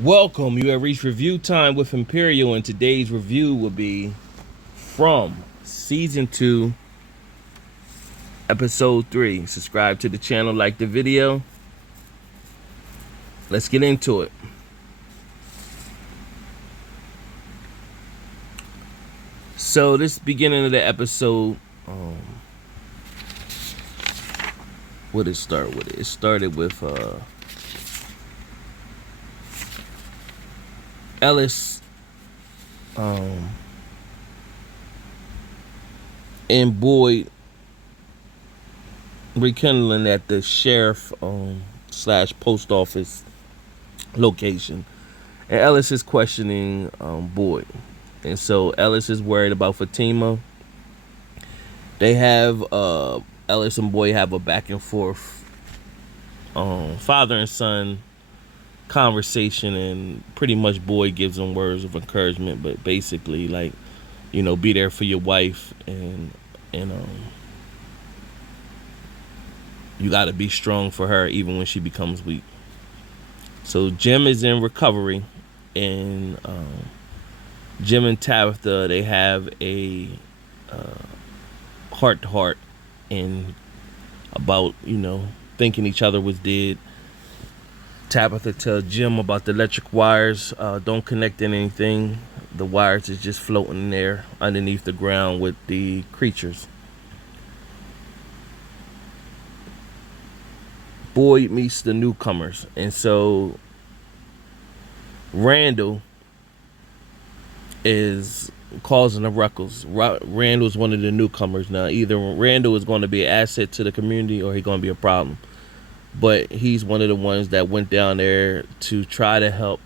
Welcome, you have reached review time with Imperial, and today's review will be from Season 2, Episode 3. Subscribe to the channel, like the video. Let's get into it. So this beginning of the episode, what did it start with? It started with Ellis and Boyd rekindling at the sheriff slash post office location, and Ellis is questioning Boyd, and so Ellis is worried about Fatima. They have Ellis and Boyd have a back and forth father and son conversation, and pretty much Boyd gives them words of encouragement, but basically like, be there for your wife, and you got to be strong for her even when she becomes weak. So Jim is in recovery, and Jim and Tabitha, they have a heart to heart and about thinking each other was dead. Tabitha tells Jim about the electric wires. Don't connect in anything. The wires is just floating there underneath the ground with the creatures. Boyd meets the newcomers, and so Randall is causing a ruckus. Randall's one of the newcomers now. Either Randall is going to be an asset to the community or he's going to be a problem. But he's one of the ones that went down there to try to help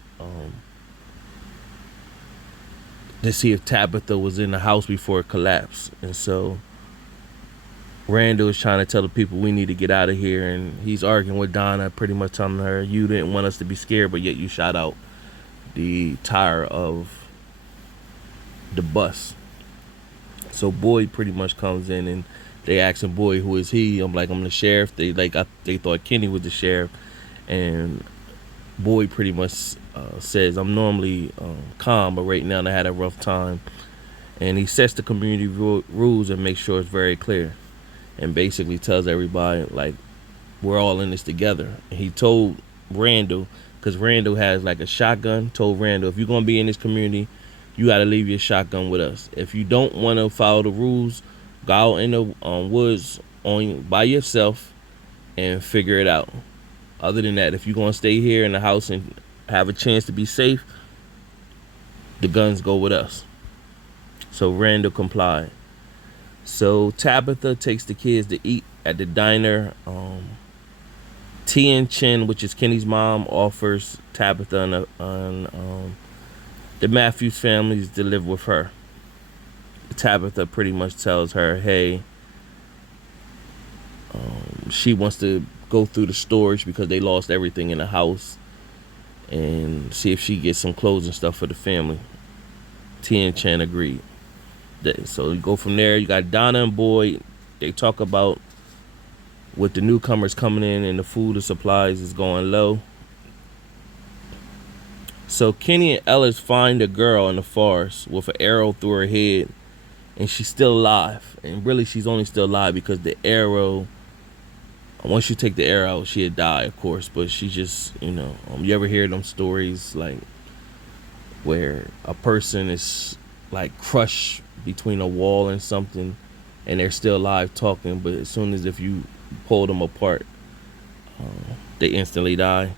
to see if Tabitha was in the house before it collapsed. And so Randall is trying to tell the people we need to get out of here, and he's arguing with Donna, pretty much telling her, you didn't want us to be scared, but yet you shot out the tire of the bus. So Boyd pretty much comes in, and they asking Boyd, who is he? I'm the sheriff. They thought Kenny was the sheriff, and Boyd pretty much says, I'm normally calm, but right now I had a rough time. And he sets the community rules and makes sure it's very clear, and basically tells everybody like we're all in this together. And he told Randall, because Randall has like a shotgun, told Randall, if you're gonna be in this community, you got to leave your shotgun with us. If you don't want to follow the rules, go out in the woods by yourself and figure it out. Other than that, if you're going to stay here in the house and have a chance to be safe, the guns go with us. So Randall complied. So Tabitha takes the kids to eat at the diner. Tien Chen, which is Kenny's mom, offers Tabitha the Matthews families to live with her. Tabitha pretty much tells her, hey, she wants to go through the storage because they lost everything in the house and see if she gets some clothes and stuff for the family. Tien Chen agreed. So you go from there. You got Donna and Boyd. They talk about with the newcomers coming in and the food and supplies is going low. So Kenny and Ellis find a girl in the forest with an arrow through her head, and she's still alive. And really, she's only still alive because the arrow, once you take the arrow out, she'd die, of course. But she just, you ever hear them stories like where a person is like crushed between a wall and something, and they're still alive talking, but as soon as if you pull them apart, they instantly die.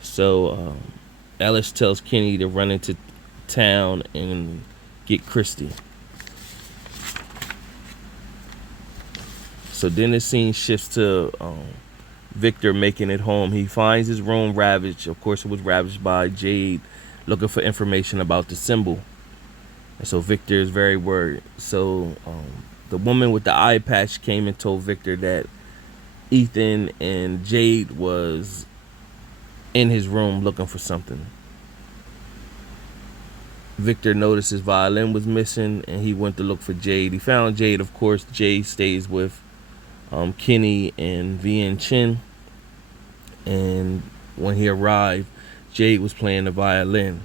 So Ellis tells Kenny to run into town and get Christy. So then the scene shifts to Victor making it home. He finds his room ravaged. Of course, it was ravaged by Jade looking for information about the symbol. And so Victor is very worried. So the woman with the eye patch came and told Victor that Ethan and Jade was in his room looking for something. Victor noticed his violin was missing, and he went to look for Jade. He found Jade, of course. Jade stays with Kenny and Tien Chen. And when he arrived, Jade was playing the violin.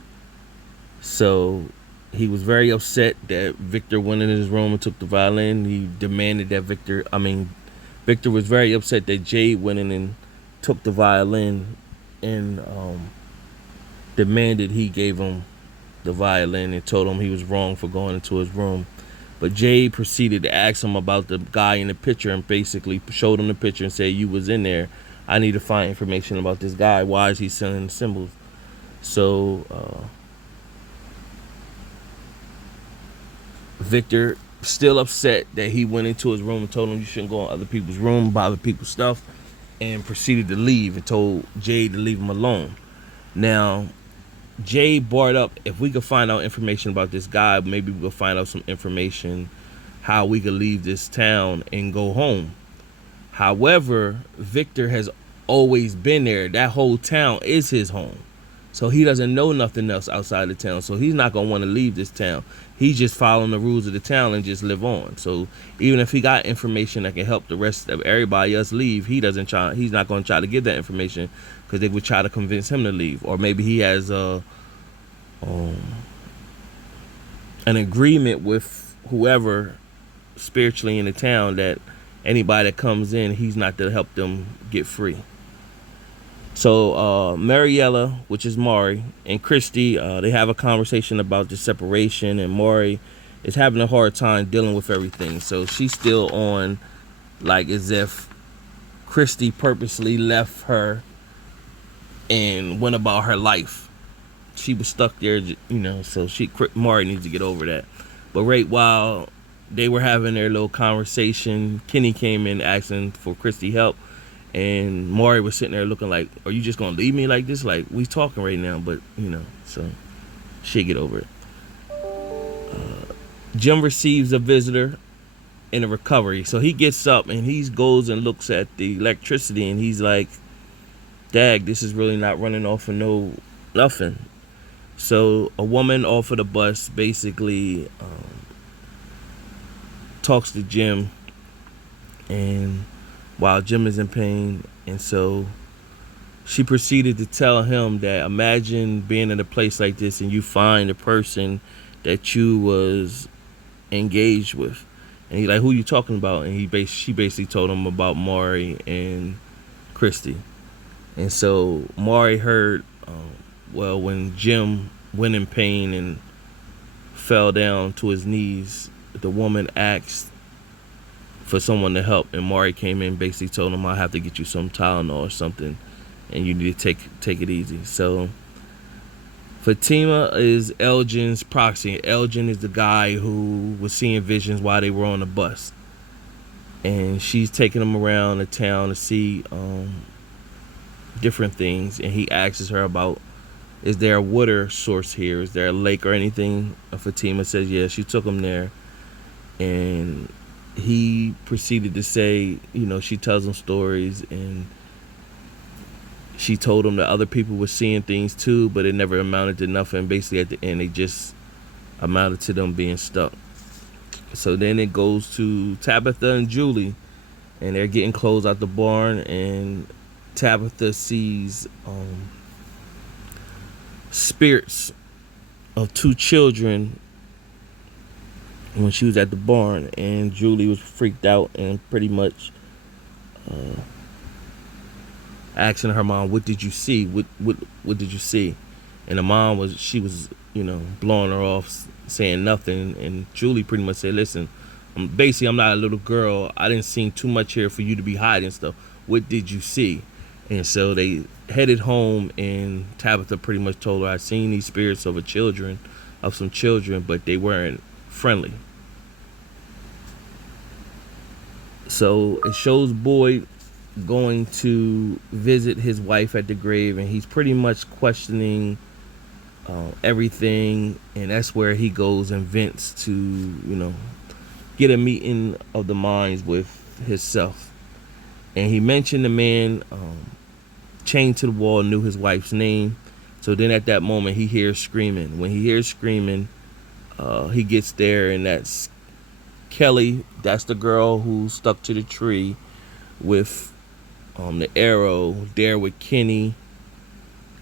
So he was very upset that Victor went in his room and took the violin. He demanded that Victor was very upset that Jade went in and took the violin and demanded he gave him the violin and told him he was wrong for going into his room. But Jade proceeded to ask him about the guy in the picture and basically showed him the picture and said, "You was in there. I need to find information about this guy. Why is he sending the symbols?" So Victor, still upset that he went into his room and told him you shouldn't go in other people's room, bother people's stuff, and proceeded to leave and told Jade to leave him alone. Now, Jade brought up, if we could find out information about this guy, maybe we could find out some information how we could leave this town and go home. However, Victor has always been there. That whole town is his home. So he doesn't know nothing else outside the town. So he's not going to want to leave this town. He's just following the rules of the town and just live on. So even if he got information that can help the rest of everybody else leave, he's not going to try to give that information because they would try to convince him to leave. Or maybe he has an agreement with whoever spiritually in the town that anybody that comes in, he's not to help them get free. So Mariella, which is Maury, and Christy, they have a conversation about the separation, and Maury is having a hard time dealing with everything. So she's still on, like, as if Christy purposely left her and went about her life. She was stuck there, so Maury needs to get over that. But right while they were having their little conversation, Kenny came in asking for Christy help. And Maury was sitting there looking like, are you just going to leave me like this? Like, we talking right now, but, so she'll get over it. Jim receives a visitor in a recovery. So he gets up and he goes and looks at the electricity and he's like, dag, this is really not running off of nothing. So a woman off of the bus basically talks to Jim, and while Jim is in pain, and so she proceeded to tell him that imagine being in a place like this and you find a person that you was engaged with, and he's like, who you talking about? And she basically told him about Maury and Christy. And so Maury heard, when Jim went in pain and fell down to his knees, the woman asked for someone to help, and Maury came in, basically told him, I have to get you some Tylenol or something, and you need to take it easy. So Fatima is Elgin's proxy. Elgin is the guy who was seeing visions while they were on the bus, and she's taking him around the town to see different things, and he asks her about, is there a water source here? Is there a lake or anything? And Fatima says, yeah, she took him there, and he proceeded to say, she tells him stories, and she told him that other people were seeing things too, but it never amounted to nothing. Basically, at the end, it just amounted to them being stuck. So then it goes to Tabitha and Julie, and they're getting clothes out the barn, and Tabitha sees spirits of two children when she was at the barn, and Julie was freaked out and pretty much asking her mom, what did you see? What did you see? And the mom was blowing her off, saying nothing. And Julie pretty much said, listen, basically, I'm not a little girl. I didn't see too much here for you to be hiding stuff. What did you see? And so they headed home, and Tabitha pretty much told her, I seen these spirits of some children, but they weren't friendly. So it shows Boyd going to visit his wife at the grave, and he's pretty much questioning everything, and that's where he goes and vents to get a meeting of the minds with himself. And he mentioned the man chained to the wall knew his wife's name. So then at that moment he hears screaming. When he hears screaming, he gets there, and that's Kelly. That's the girl who stuck to the tree with the arrow, there with Kenny,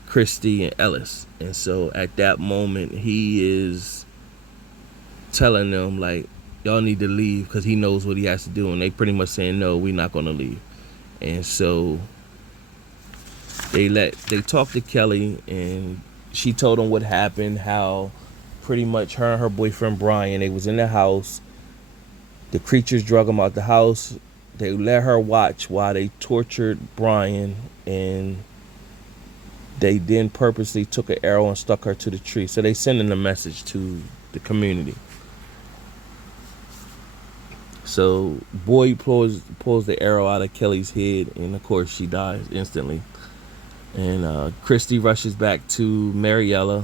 Christy and Ellis. And so at that moment, he is telling them, like, y'all need to leave, because he knows what he has to do. And they pretty much saying, no, we're not going to leave. And so they talked to Kelly, and she told them what happened, how pretty much her and her boyfriend Brian, they was in the house. The creatures drug them out the house. They let her watch while they tortured Brian, and they then purposely took an arrow and stuck her to the tree. So they sending a message to the community. So Boyd pulls the arrow out of Kelly's head, and of course she dies instantly. And Christy rushes back to Mariella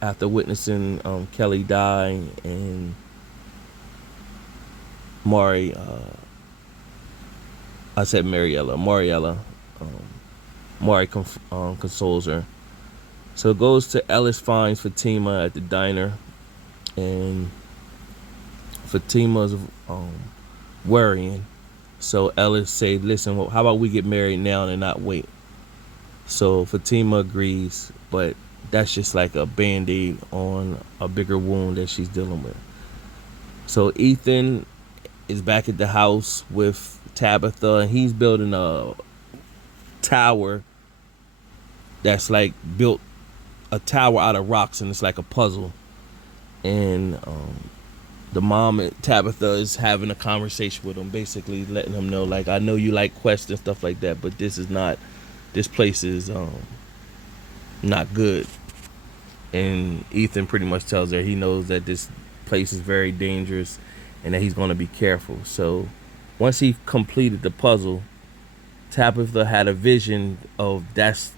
after witnessing Kelly die, and Mariella. Mari consoles her. So it goes to Ellis finds Fatima at the diner, and Fatima's worrying. So Ellis said, listen, well, how about we get married now and not wait? So Fatima agrees, but that's just like a band-aid on a bigger wound that she's dealing with. So Ethan is back at the house with Tabitha, and he's building a tower that's like built a tower out of rocks, and it's like a puzzle. And the mom at Tabitha is having a conversation with him, basically letting him know, like, I know you like quests and stuff like that, but this place is not good. And Ethan pretty much tells her he knows that this place is very dangerous and that he's going to be careful. So once he completed the puzzle, Tabitha had a vision of that's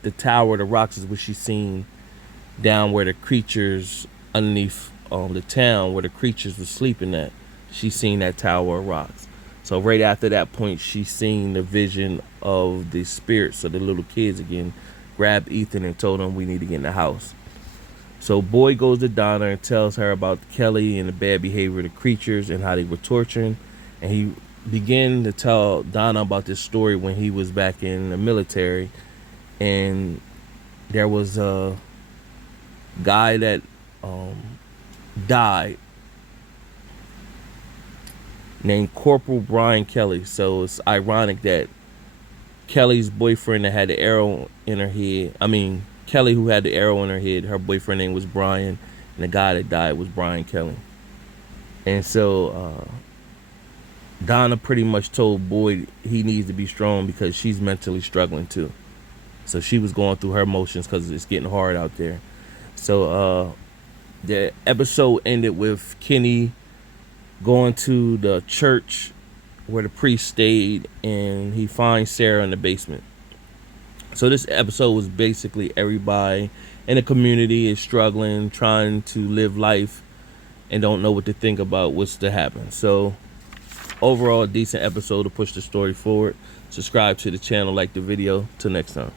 the tower, the rocks is what she's seen down where the creatures underneath the town where the creatures were sleeping at. She's seen that tower of rocks. So right after that point, she's seen the vision of the spirits of the little kids again, grabbed Ethan and told him we need to get in the house. So Boyd goes to Donna and tells her about Kelly and the bad behavior of the creatures and how they were torturing. And he began to tell Donna about this story when he was back in the military. And there was a guy that died named Corporal Brian Kelly. So it's ironic that Kelly's boyfriend that had the arrow in her head, Kelly who had the arrow in her head, her boyfriend name was Brian, and the guy that died was Brian Kelly. And so Donna pretty much told Boyd he needs to be strong because she's mentally struggling too. So she was going through her emotions because it's getting hard out there. So the episode ended with Kenny going to the church where the priest stayed, and he finds Sarah in the basement. So this episode was basically everybody in the community is struggling, trying to live life, and don't know what to think about what's to happen. So overall, a decent episode to push the story forward. Subscribe to the channel, like the video. Till next time.